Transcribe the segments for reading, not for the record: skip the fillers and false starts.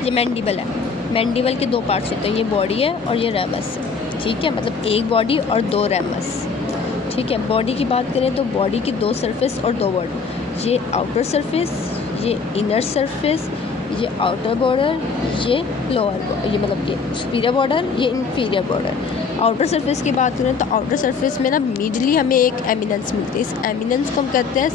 ये मैंडिबल है। मैंडिबल के दो पार्ट्स होते हैं, ये बॉडी है और ये रेमस है, ठीक है, मतलब एक बॉडी और दो रेमस, ठीक है। बॉडी की बात करें तो बॉडी की दो सरफेस और दो बॉर्डर, ये आउटर सरफेस, ये इनर सरफेस, ये आउटर बॉर्डर, ये लोअर, ये मतलब ये सुपीरियर बॉर्डर, ये इंफीरियर बॉर्डर। आउटर सरफेस की बात करें तो आउटर सरफेस में ना मीडियली हमें एक एमिनेंस मिलती है। इस एमिनेंस को हम कहते हैं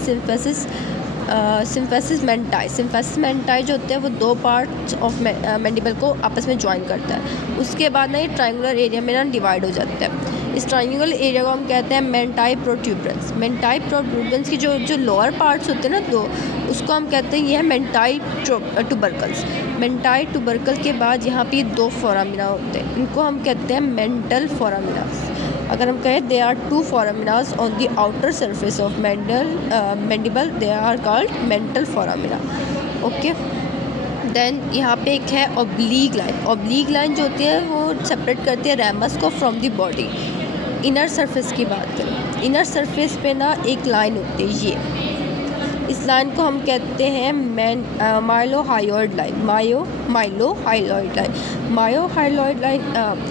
सिम्फेसिस मेंटाई। सिम्फेसिस मेंटाई जो होते हैं वो दो पार्ट्स ऑफ मैंडिबल को आपस में ज्वाइन करता है। उसके बाद ना ये ट्रायंगुलर एरिया में ना डिवाइड हो जाता है। इस ट्रायंगुलर एरिया को हम कहते हैं मेंटाई प्रोट्यूबरेंस। मेंटाई प्रोट्यूबरेंस की जो लोअर पार्ट्स होते हैं ना दो, उसको हम कहते हैं ये है मेंटाई ट्यूबरकल्स। मेंटाई ट्यूबरकल के बाद यहाँ पे दो फोरामिना होते हैं, इनको हम कहते हैं मेंटल फोरामिनास। अगर हम कहें they are two foramina on the outer surface of mandible, they are called mental foramina. Okay, then यहाँ पे एक है ऑब्लीक लाइन। ऑब्लीक लाइन जो होती है वो सेपरेट करती है रेमस को from the body. Inner surface की बात करें, इनर सरफेस पे ना एक लाइन होती है, ये इस लाइन को हम कहते हैं माइलोहायोइड लाइन। माइलोहायोइड लाइन,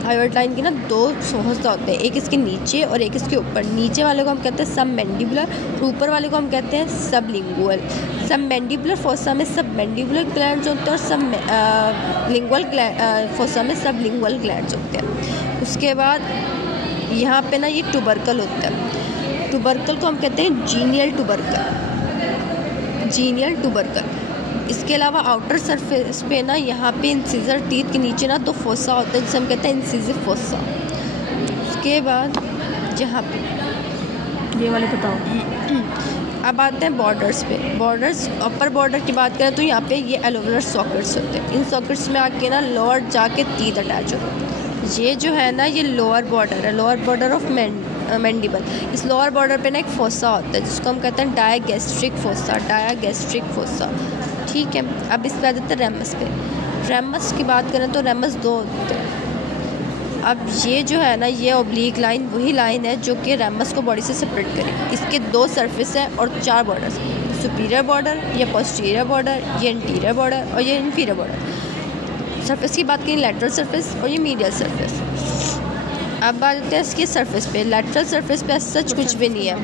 हायोइड लाइन की ना दो हिस्सा होते हैं, एक इसके नीचे और एक इसके ऊपर। नीचे वाले को हम कहते हैं सब मैंडिबुलर, ऊपर वाले को हम कहते हैं सब लिंगुअल। सब मैंडिबुलर फोसा में सब मैंडिबुलर ग्लैंड्स होते हैं और सब लिंगुअल फोसा में सब लिंगुअल ग्लैंड्स होते हैं। उसके बाद यहाँ पे ना ये ट्यूबरकल होता है। ट्यूबरकल को हम कहते हैं जीनियल ट्यूबरकल, जीनियल ट्यूबरकल। इसके अलावा आउटर सरफेस पे ना यहाँ पे इंसिजर टीथ के नीचे ना दो फोसा होता है जिसे हम कहते हैं इंसिजिव फोसा। उसके बाद यहाँ पे ये वाले बताओ। अब आते हैं बॉर्डर्स पे। बॉर्डर्स, अपर बॉर्डर की बात करें तो यहाँ पे ये एलोवेलर सॉकेट्स होते हैं। इन सॉकेट्स में आके ना लोअर जाके टीथ अटैच होते हैं। ये जो है ना ये लोअर बॉर्डर है, लोअर बॉर्डर ऑफ मैंडिबल। इस लोअर बॉर्डर पे ना एक फोसा होता है जिसको हम कहते हैं डायगैस्ट्रिक फोसा, डायगैस्ट्रिक फोसा, ठीक है। अब इस पे आ जाते हैं रेमस पे। रेमस की बात करें तो रेमस दो होते हैं। अब ये जो है ना ये ऑब्लीक लाइन वही लाइन है जो कि रेमस को बॉडी से सेपरेट करे। इसके दो सरफेस है और चार बॉर्डर्स, सुपीरियर बॉर्डर, ये पोस्टीरियर बॉर्डर, ये इंटीरियर बॉर्डर और ये इन्फीरियर बॉर्डर। सरफेस की बात करें लैटरल सरफेस और ये मीडियल सरफेस। अब बात करते हैं इसके सरफेस पे। लैटरल सरफेस पे सच कुछ भी नहीं है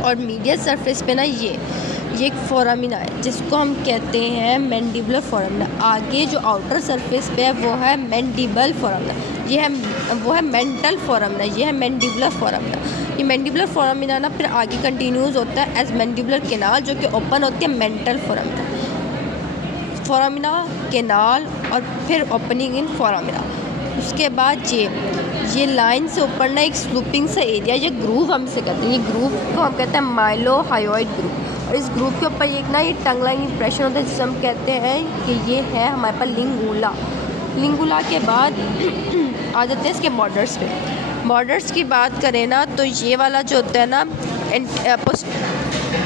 और मीडियल सरफेस पे ना ये एक फोरामिना है जिसको हम कहते हैं मैंडिबुलर फोरामिना। आगे जो आउटर सरफेस पे है वो है मैंडिबल फोरामिना, ये है वो है मेंटल फोरामिना, ये है मैंडिबुलर फोरामिना। ये मैंडिबुलर फोरामिना ना फिर आगे कंटिन्यूज होता है एज मैंडिबुलर केनाल जो कि ओपन होती है मेंटल फोरामिना। फोरामिना, केनाल और फिर ओपनिंग इन फोरामिना। उसके बाद ये लाइन से ऊपर ना एक स्लूपिंग सा एरिया, ये ग्रूव हम से कहते हैं। ये ग्रूव को हम कहते हैं माइलोहायोइड ग्रूव। और इस ग्रूव के ऊपर एक ना ये टंग लाइन इंप्रेशन होता है जिसे हम कहते हैं कि ये है हमारे पास लिंगुला। लिंगुला के बाद आ जाते हैं इसके बॉर्डर्स पे। बॉर्डर्स की बात करें ना तो ये वाला जो होता है ना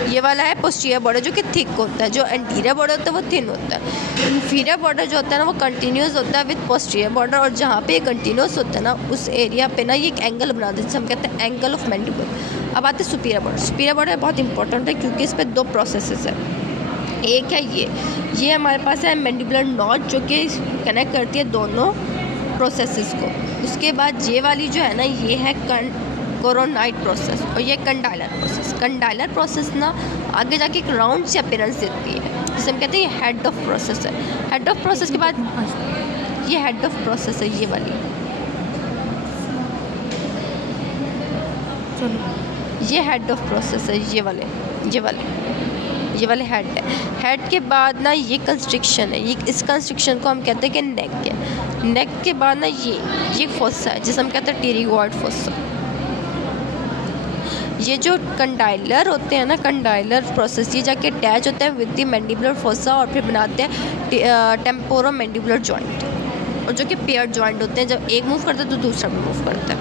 ये वाला है पोस्टीरियर बॉर्डर जो कि थिक होता है, जो एंटीरियर बॉर्डर होता है वो थिन होता है। इंफीरियर बॉर्डर जो होता है ना वो कंटिन्यूस होता है विद पोस्टीरियर बॉर्डर, और जहाँ पे कंटिन्यूस होता है ना उस एरिया पे ना ये एक एंगल बना देते हैं जिसे हम कहते हैं एंगल ऑफ मैंडिबल। अब आते हैं सुपीरियर बॉर्डर। सुपीरियर बॉर्डर बहुत इंपॉर्टेंट है क्योंकि इस पर दो प्रोसेसेस है। एक है ये हमारे पास है मैंडिबुलर नॉच जो कि कनेक्ट करती है दोनों प्रोसेसेस को। उसके बाद ये वाली जो है ना ये है कोरोनाइड प्रोसेस और ये कंडाइलर प्रोसेस। कंडाइलर प्रोसेस ना आगे जाके एक राउंड से अपीयरेंस देती है जिसे हम कहते हैं ये हेड ऑफ प्रोसेस है। हेड ऑफ प्रोसेस के बाद ये हेड ऑफ प्रोसेस है, ये वाली ये हेड ऑफ प्रोसेस है, ये वाले हेड है। हेड के बाद ना ये कंस्ट्रिक्शन है, ये इस कंस्ट्रिक्शन को हम कहते हैं कि नेक है। नेक के बाद ना ये फोसा है जिसे हम कहते हैं टेरिगॉइड फोसा। ये जो कंडाइलर होते हैं ना, कंडाइलर प्रोसेस ये जाके अटैच होता है विद द मैंडिबुलर फोसा और फिर बनाते हैं टेम्पोरो मैंडिबुलर जॉइंट, और जो कि पेयर जॉइंट होते हैं। जब एक मूव करता है तो दूसरा भी मूव करता है।